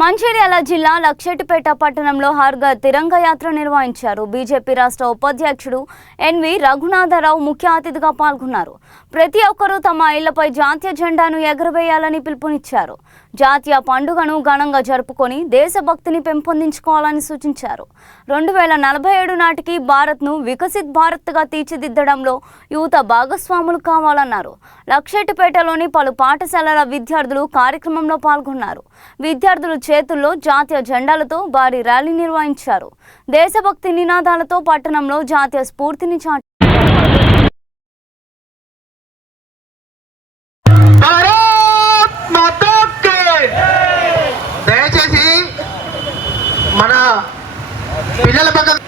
మంచిర్యాల జిల్లా లక్షెట్టిపేట పట్టణంలో హర్ఘర్ తిరంగ యాత్ర నిర్వహించారు. బీజేపీ రాష్ట్ర ఉపాధ్యక్షుడు ఎన్వి రఘునాథరావు ముఖ్య అతిథిగా పాల్గొన్నారు. ప్రతి ఒక్కరూ తమ ఇళ్లపై జాతీయ జెండాను ఎగురవేయాలని పిలుపునిచ్చారు. జాతీయ పండుగను ఘనంగా జరుపుకొని దేశభక్తిని పెంపొందించుకోవాలని సూచించారు. 2047 నాటికి భారత్ను వికసిత్ భారత్గా తీర్చిదిద్దడంలో యువత భాగస్వాములు కావాలన్నారు. లక్షెట్టిపేటలోని పలు పాఠశాలల విద్యార్థులు కార్యక్రమంలో పాల్గొన్నారు. విద్యార్థులు చేతుల్లో జాతీయ జెండాలతో భారీ ర్యాలీ నిర్వహించారు. దేశభక్తి నినాదాలతో పట్టణంలో జాతీయ స్ఫూర్తిని చాటారు. దయచేసి మన పిల్లల పక్కన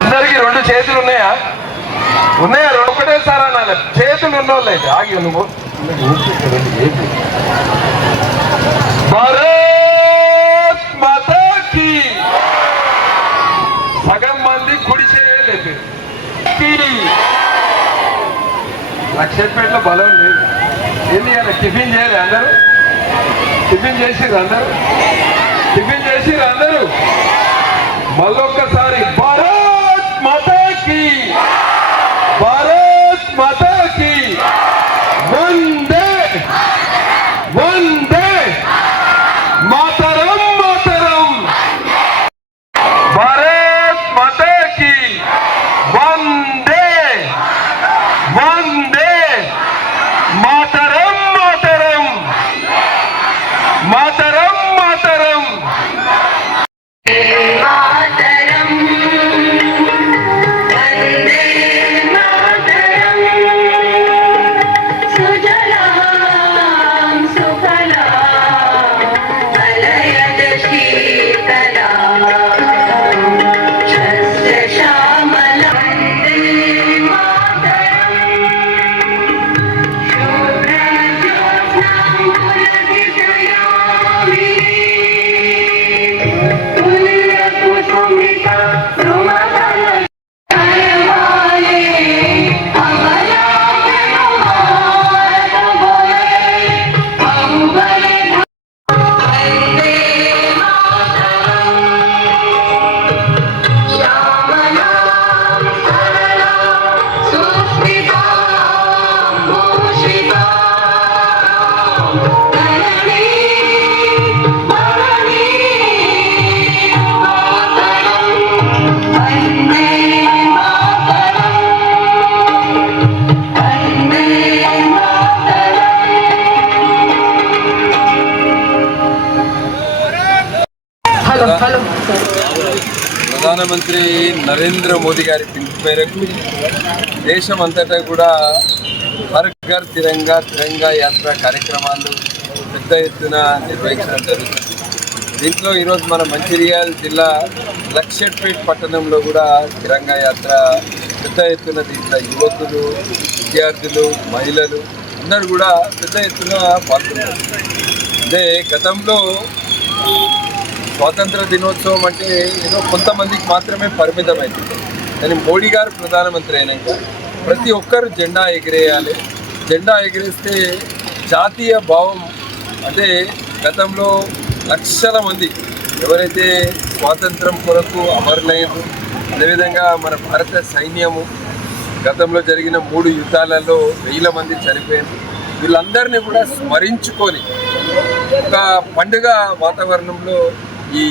అందరికి రెండు చేతులు ఉన్నాయా? ఉన్నాయా? ఒకటేసారి అనాలి. చేతులు ఉన్నోళ్ళు అయితే ఆగి నువ్వు భారత్ మాతాకి. సగం మంది కుడి చేయలేదు. లక్షపేటలో బలం లేదు. ఏంటి అలా టిఫిన్ చేయలేదు అందరూ? టిఫిన్ చేసిర్రు అందరూ? టిఫిన్ చేసిర్రు అందరూ? మళ్ళొక్కసారి భారత్ మాతాకి, భారత్ మాతాకి వందే వందే మాతరం మాతరం. భారత్ మాతాకి వందే వందే మాతరం మాతరం మాతరం మాతరం. ప్రధానమంత్రి నరేంద్ర మోదీ గారి పిలుపు మేరకు దేశమంతటా కూడా హర్ ఘర్ తిరంగా యాత్ర కార్యక్రమాలు పెద్ద ఎత్తున నిర్వహించడం జరుగుతుంది. దీంట్లో ఈరోజు మన మంచిర్యాల జిల్లా లక్షట్పేట్ పట్టణంలో కూడా తిరంగా యాత్ర పెద్ద ఎత్తున దీంట్లో యువకులు, విద్యార్థులు, మహిళలు అందరూ కూడా పెద్ద ఎత్తున పాల్గొన్నారు. అదే గతంలో స్వాతంత్ర దినోత్సవం అంటే ఏదో కొంతమందికి మాత్రమే పరిమితమైంది. కానీ మోడీ గారు ప్రధానమంత్రి అయినాక ప్రతి ఒక్కరు జెండా ఎగిరేయాలి. జెండా ఎగిరేస్తే జాతీయ భావం అంటే గతంలో లక్షల మంది ఎవరైతే స్వాతంత్రం కొరకు అమరులయ్యారు, అదేవిధంగా మన భారత సైన్యము గతంలో జరిగిన 3 యుద్ధాలలో 1000 మంది చనిపోయారు. వీళ్ళందరినీ కూడా స్మరించుకొని ఒక పండుగ వాతావరణంలో ఈ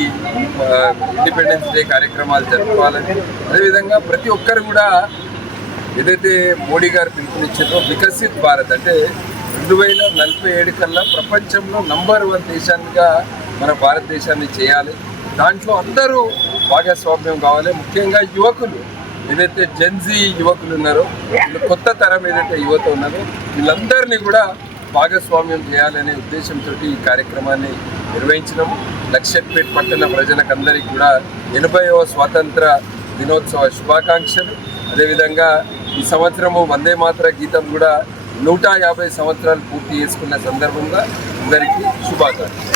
ఇండిపెండెన్స్ డే కార్యక్రమాలు జరుపుకోవాలని, అదేవిధంగా ప్రతి ఒక్కరు కూడా ఏదైతే మోడీ గారు పిలుపునిచ్చారో వికసిత్ భారత్ అంటే 2047 కల్లా ప్రపంచంలో నంబర్ 1 దేశానిగా మన భారతదేశాన్ని చేయాలి. దాంట్లో అందరూ భాగస్వామ్యం కావాలి. ముఖ్యంగా యువకులు ఏదైతే జెన్జీ యువకులు ఉన్నారో, కొత్త తరం ఏదైతే యువత ఉన్నారో వీళ్ళందరినీ కూడా భాగస్వామ్యం చేయాలనే ఉద్దేశంతో ఈ కార్యక్రమాన్ని నిర్వహించినాము. లక్షట్పేట్ పట్టణ ప్రజలకందరికీ కూడా 80వ స్వాతంత్ర దినోత్సవ శుభాకాంక్షలు. అదేవిధంగా ఈ సంవత్సరము వందే మాతర గీతం కూడా 150 సంవత్సరాలు పూర్తి చేసుకున్న సందర్భంగా అందరికీ శుభాకాంక్షలు.